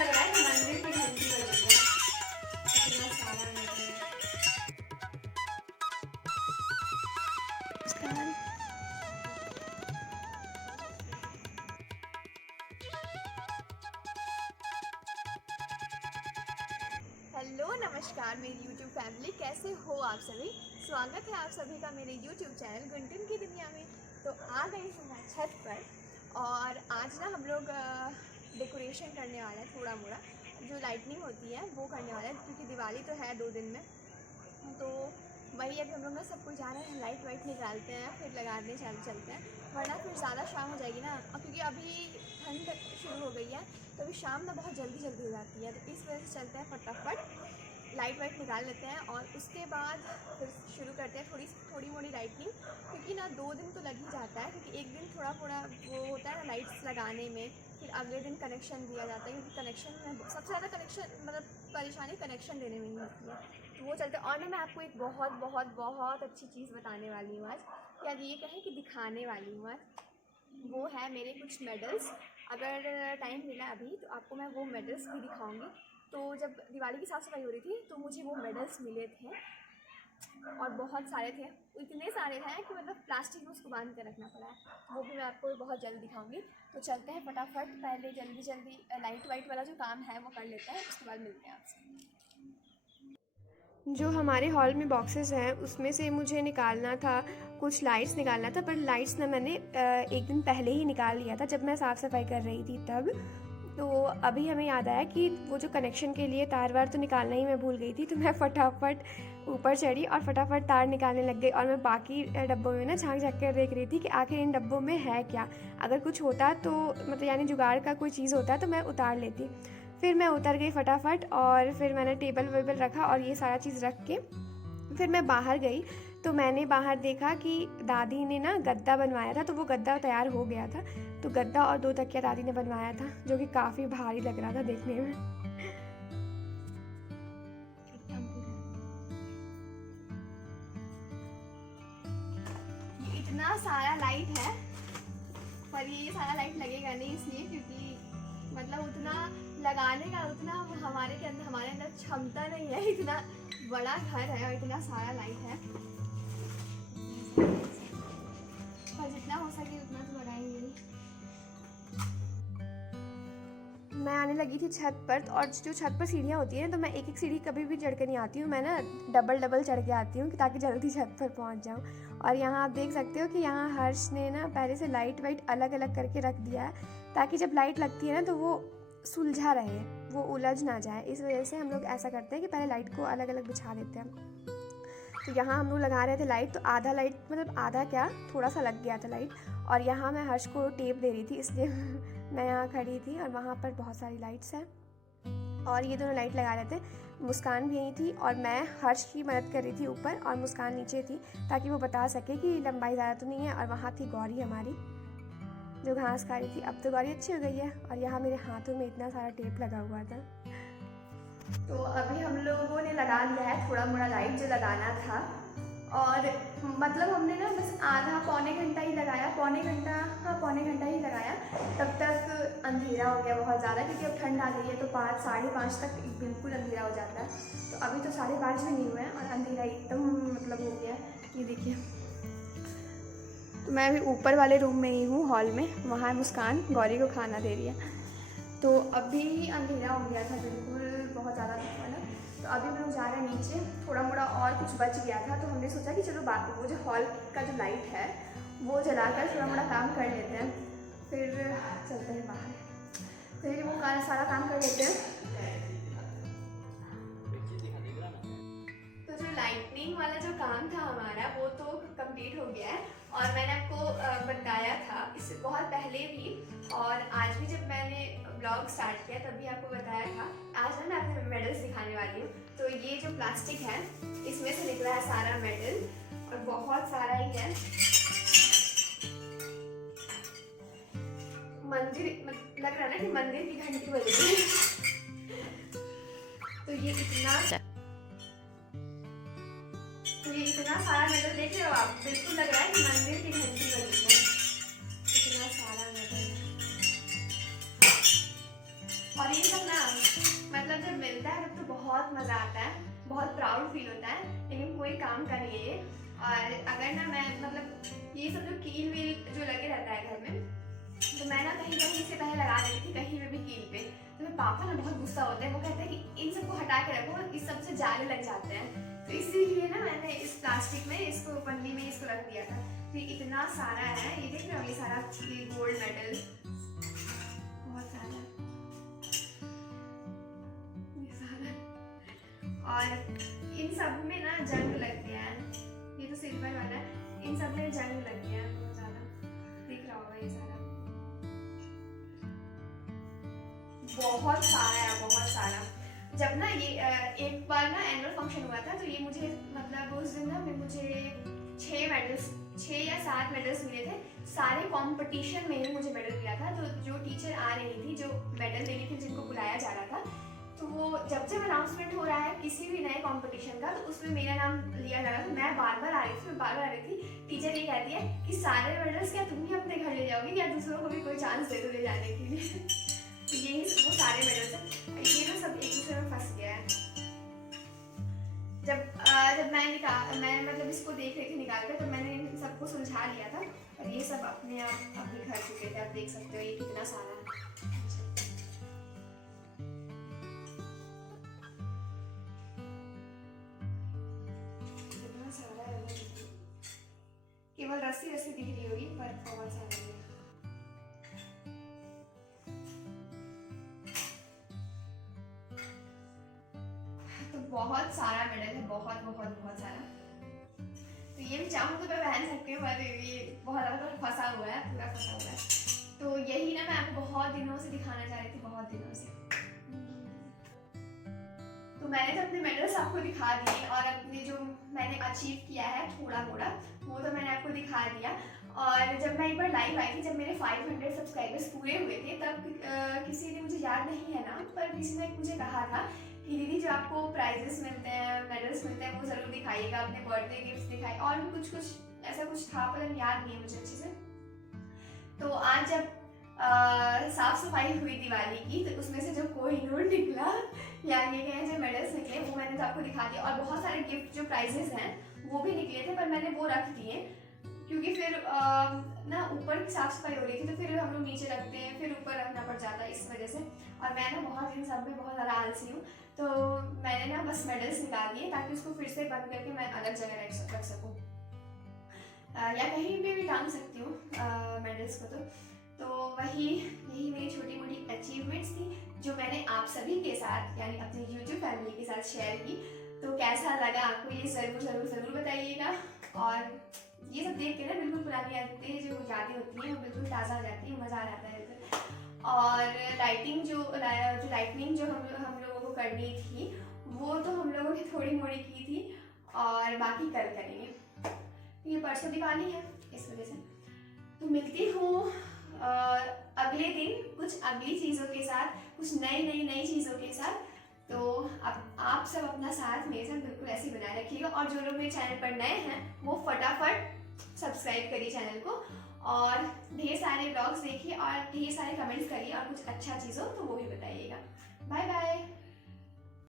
लग रहा है कि मंदिर की घंटी बज रही है, इतना सारा मेटल है। हेलो नमस्कार मेरी YouTube फैमिली, कैसे हो आप सभी। स्वागत है आप सभी का मेरे YouTube चैनल गुंटन की दुनिया में। तो आ गई हूँ मैं छत पर और आज ना हम लोग डेकोरेशन करने वाला है, थोड़ा मोड़ा जो लाइटनिंग होती है वो करने वाला है, क्योंकि दिवाली तो है 2 दिन में। तो वही अभी हम लोग ना सब कुछ जा रहे हैं, लाइट वाइट निकालते हैं फिर लगाने चलते हैं, वरना फिर ज़्यादा शाम हो जाएगी ना। क्योंकि अभी ठंड शुरू हो गई है तो अभी शाम ना बहुत जल्दी हो जाती है, तो इस वजह से चलते हैं फटाफट लाइट वाइट निकाल लेते हैं और उसके बाद फिर शुरू करते हैं थोड़ी मोड़ी लाइटनिंग। क्योंकि ना 2 दिन तो लग ही जाता है, क्योंकि एक दिन थोड़ा वो होता है ना लाइट्स लगाने में, फिर अगले दिन कनेक्शन दिया जाता है, क्योंकि कनेक्शन में सबसे ज़्यादा कनेक्शन मतलब परेशानी कनेक्शन देने में ही होती है। तो वो चलते। और ना मैं आपको एक बहुत अच्छी चीज़ बताने वाली हूँ आज, या ये कहें कि दिखाने वाली हूँ आज। वो है मेरे कुछ मेडल्स। अगर टाइम मिला अभी तो आपको मैं वो मेडल्स भी दिखाऊंगी। तो जब दिवाली की साफ़ सफाई हो रही थी तो मुझे वो मेडल्स मिले थे और बहुत सारे थे, इतने सारे हैं कि मतलब प्लास्टिक में उसको बांध कर रखना पड़ा है। वो भी मैं आपको बहुत जल्द दिखाऊंगी। तो चलते हैं फटाफट, पहले जल्दी लाइट वाइट वाला जो काम है वो कर लेते हैं, उसके बाद मिलते हैं आपसे। जो हमारे हॉल में बॉक्सेस हैं उसमें से मुझे निकालना था, कुछ लाइट्स निकालना था, पर लाइट्स ना मैंने एक दिन पहले ही निकाल लिया था जब मैं साफ़ सफाई कर रही थी तब। तो अभी हमें याद आया कि वो जो कनेक्शन के लिए तार वार तो निकालना ही मैं भूल गई थी। तो मैं फटाफट ऊपर चढ़ी और फटाफट तार निकालने लग गई, और मैं बाकी डब्बों में ना झाँक कर देख रही थी कि आखिर इन डब्बों में है क्या। अगर कुछ होता तो मतलब यानी जुगाड़ का कोई चीज़ होता तो मैं उतार लेती। फिर मैं उतर गई फटाफट और फिर मैंने टेबल वेबल रखा और ये सारा चीज़ रख के फिर मैं बाहर गई। तो मैंने बाहर देखा कि दादी ने ना गद्दा बनवाया था, तो वो गद्दा तैयार हो गया था। तो गद्दा और 2 तकिया दादी ने बनवाया था, जो कि काफ़ी भारी लग रहा था देखने में। इतना सारा लाइट है, पर ये सारा लाइट लगेगा नहीं, इसलिए क्योंकि मतलब उतना लगाने का उतना हमारे अंदर क्षमता नहीं है। इतना बड़ा घर है और इतना सारा लाइट है, पर जितना हो सके उतना तो लगाएंगे। मैं आने लगी थी छत पर, और जो छत पर सीढ़ियाँ होती है ना, तो मैं एक सीढ़ी कभी भी चढ़ के नहीं आती हूँ, मैं ना डबल चढ़ के आती हूँ ताकि जल्दी छत पर पहुँच जाऊँ। और यहाँ आप देख सकते हो कि यहाँ हर्ष ने ना पहले से लाइट वाइट अलग अलग करके रख दिया है, ताकि जब लाइट लगती है ना तो वो सुलझा रहे, वो उलझ ना जाए। इस वजह से हम लोग ऐसा करते हैं कि पहले लाइट को अलग अलग बिछा देते हैं। तो यहाँ हम लोग लगा रहे थे लाइट, तो आधा लाइट मतलब आधा क्या थोड़ा सा लग गया था लाइट, और यहाँ मैं हर्ष को टेप दे रही थी, इसलिए मैं यहाँ खड़ी थी और वहाँ पर बहुत सारी लाइट्स हैं। और ये दोनों लाइट लगा रहे थे, मुस्कान भी यहीं थी और मैं हर्ष की मदद कर रही थी ऊपर और मुस्कान नीचे थी, ताकि वो बता सके कि लंबाई ज़्यादा तो नहीं है। और वहाँ थी गौरी हमारी जो घास खा रही थी। अब तो गौरी अच्छी हो गई है, और यहाँ मेरे हाथों में इतना सारा टेप लगा हुआ था। तो अभी हम लोगों ने लगा लिया है थोड़ा मोड़ा लाइट जो लगाना था, और मतलब हमने ना बस आधा पौने घंटा ही लगाया, पौने घंटा ही लगाया। तब तक अंधेरा हो गया बहुत ज़्यादा, क्योंकि अब ठंड आ गई है तो 5 साढ़े 5 तक बिल्कुल अंधेरा हो जाता है। तो अभी तो 5:30 भी नहीं हुए हैं और अंधेरा एकदम मतलब हो गया है। ये देखिए, तो मैं अभी ऊपर वाले रूम में ही हूँ, हॉल में। वहाँ मुस्कान गौरी को खाना दे रही है। तो अभी अंधेरा हो गया था बिल्कुल, बहुत ज़्यादा था ना। तो अभी हम लोग जा रहे हैं नीचे, थोड़ा मोड़ा और कुछ बच गया था, तो हमने सोचा कि चलो वो जो हॉल का जो लाइट है वो जलाकर थोड़ा मोड़ा काम कर लेते हैं, फिर चलते हैं बाहर, फिर वो सारा काम कर लेते हैं। तो जो लाइटनिंग वाला जो काम था हमारा वो तो कंप्लीट हो गया है, और मैंने आपको बताया था इससे बहुत पहले भी, और आज भी जब मैंने ब्लॉग स्टार्ट किया तब भी आपको बताया था। आज मैं आपको मेडल्स दिखाने वाली हूँ। तो ये जो प्लास्टिक है इसमें से निकला है सारा मेडल, और बहुत सारा ही है। मंदिर लग रहा है ना कि मंदिर की घंटी बज रही है। तो ये इतना सारा मेडल देख रहे हो आप, बिल्कुल लग रहा है कि मंदिर की घंटी बज रही है, इतना सारा मेडल। और ये सब ना बहुत मज़ा आता है, बहुत प्राउड फील होता है, लेकिन कोई काम का नहीं है ये। और अगर ना मैं मतलब ये सब जो कील वील जो लगे रहता है घर में, तो मैं ना कहीं कहीं से पहले लगा देती थी, कहीं में भी कील पे। तो मेरे पापा ना बहुत गुस्सा होते हैं, वो कहते हैं कि इन सबको हटा के रखो, इस सब से जाले लग जाते हैं। तो इसीलिए ना मैंने इस प्लास्टिक में इसको पन्नी में इसको रख दिया था। तो इतना सारा है, ये देख रहे हो, ये सारा गोल्ड मेडल बहुत सारा, ये सारा। और इन सब में ना जंग लग गया है, ये तो सिल्वर वाला है, इन सब में जंग लग गया है बहुत ज़्यादा, दिख रहा होगा ये सारा, बहुत सारा है, बहुत सारा। जब ना ये एक बार ना एनुअल फंक्शन हुआ था, तो ये मुझे मतलब उस दिन ना मुझे 6 या 7 मेडल्स मिले थे। सारे कंपटीशन में ही मुझे मेडल मिला था। तो जो टीचर आ रही थी, जो मेडल देने के जिनको बुलाया जा रहा था, तो वो जब अनाउंसमेंट हो रहा है किसी भी नए कंपटीशन का, तो उसमें मेरा नाम लिया जा रहा था। मैं बार बार आ रही थी, बार बार आ रही थी। टीचर ये कहती है कि सारे मेडल्स क्या तुम ही अपने घर ले जाओगी या दूसरों को भी कोई चांस दे दो ले जाने के लिए। तो यही वो सारे मेडल्स हैं। ये ना सब एक दूसरे में फंस गया है। जब मैं मतलब इसको देख रही थी निकाल कर, तो मैंने इन सबको सुलझा लिया था और ये सब अपने आप अब निखर चुके थे। आप देख सकते हो ये कितना सारा है, कितना सारा है। केवल रस्सी रस्सी दिख रही होगी, पर बहुत सारा है। तो बहुत सारा मेडल है, बहुत बहुत बहुत सारा। तो ये भी चाहूँ तो मैं पहन सकती हूँ, पर ये बहुत ज़्यादा फंसा हुआ है, पूरा फंसा हुआ है। तो यही ना मैं आपको बहुत दिनों से दिखाना चाह रही थी, बहुत दिनों से। तो मैंने तो अपने मेडल्स आपको दिखा दिए, और अपने जो मैंने अचीव किया है थोड़ा मोड़ा, वो तो मैंने आपको दिखा दिया। और जब मैं एक बार लाइव आई थी, जब मेरे 500 सब्सक्राइबर्स पूरे हुए थे, तब किसी ने, मुझे याद नहीं है नाम, पर किसी ने मुझे कहा था कि दीदी जो आपको प्राइजेस मिलते हैं, मेडल्स मिलते हैं, वो ज़रूर दिखाइएगा, अपने बर्थडे गिफ्ट्स दिखाइए। और भी कुछ ऐसा कुछ था, पर याद नहीं है मुझे अच्छे से। तो आज जब साफ सफाई हुई दिवाली की, तो उसमें से जो कोहिनूर निकला या ये कहें जो मेडल्स निकले, वो मैंने तो आपको दिखा दिया। और बहुत सारे गिफ्ट जो प्राइजेस हैं वो भी निकले थे, पर मैंने वो रख दिए, क्योंकि फिर ना ऊपर की साफ सफाई हो रही थी, तो फिर हम लोग नीचे रखते हैं, फिर ऊपर रखना पड़ जाता है, इस वजह से। और मैं ना बहुत इन सब में बहुत ज़्यादा आलसी हूँ, तो मैंने ना बस मेडल्स निकाल दिए, ताकि उसको फिर से बंद करके मैं अलग जगह रख सकूँ, या कहीं पे भी टांग सकती हूँ मेडल्स को। तो यही मेरी छोटी मोटी अचीवमेंट्स थी, जो मैंने आप सभी के साथ, यानी अपनी YouTube फैमिली के साथ शेयर की। तो कैसा लगा आपको ये ज़रूर ज़रूर ज़रूर बताइएगा। और ये सब देख के ना बिल्कुल पुरानी यादें जो होती हैं वो बिल्कुल ताज़ा हो जाती है, मज़ा आ जाता है बिल्कुल। और लाइटिंग जो हम लोगों को करनी थी, वो तो हम लोगों ने थोड़ी मोड़ी की थी, और बाकी कल करेंगे। ये परसों दिवाली है, इस वजह से। तो मिलती हूँ अगले दिन कुछ अगली चीज़ों के साथ, कुछ नई चीज़ों के साथ। तो आप सब अपना साथ मेरे साथ बिल्कुल ऐसे ही बनाए रखिएगा। और जो लोग मेरे चैनल पर नए हैं, वो फटाफट सब्सक्राइब करिए चैनल को, और ढेर सारे ब्लॉग्स देखिए, और ढेर सारे कमेंट्स करिए, और कुछ अच्छा चीज़ हो तो वो भी बताइएगा। Bye bye.